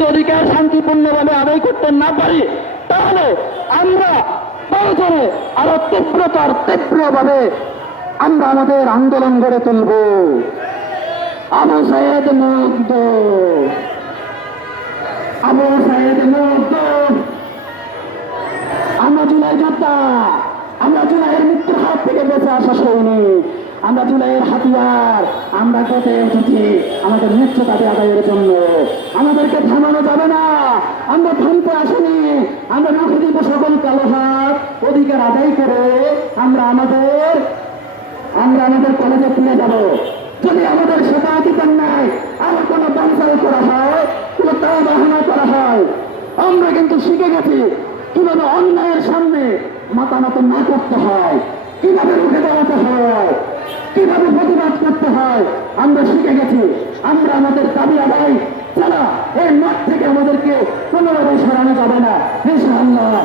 ন্যায্য অধিকার শান্তিপূর্ণভাবে আদায় করতে না পারি, তাহলে আমরা প্রয়োজনে আরো তীব্রভাবে আমরা আমাদের আন্দোলন গড়ে তুলব। আবু সাইদ মুগ্ধ, আবু সাইদ মুগ্ধ। আমরা জুলাই যোদ্ধা, আমরা জুলাইয়ের মৃত্যুর হাত থেকে বেঁচে আসা সৈনিক, আমরা জুলাইয়ের হাতিয়ার, আমরা গতে উঠেছি আমাদের মৃত্যু দাবি আদায়ের জন্য। আমাদেরকে থামানো যাবে না, আমরা থামতে আসিনি, আমরা রুখে দিব সকল কালো হাত। অধিকার আদায় করে আমরা আমাদের কলেজে ফিরে যাব। যদি আমাদের সেটাধিকার নাই আর কোনো বাঞ্চাল করা হয়, কোনো তা বাহানা করা হয়, আমরা কিন্তু শিখে গেছি কিভাবে অন্যায়ের সামনে মাথা নত না করতে হয়, কিভাবে রুখে দাঁড়াতে হয়, কিভাবে প্রতিবাদ করতে হয়। আমরা শিখে গেছি। আমরা আমাদের দাবি আদায় ছাড়া এই মাঠ থেকে আমাদেরকে কোনোভাবে সরানো যাবে না, ইনশাআল্লাহ।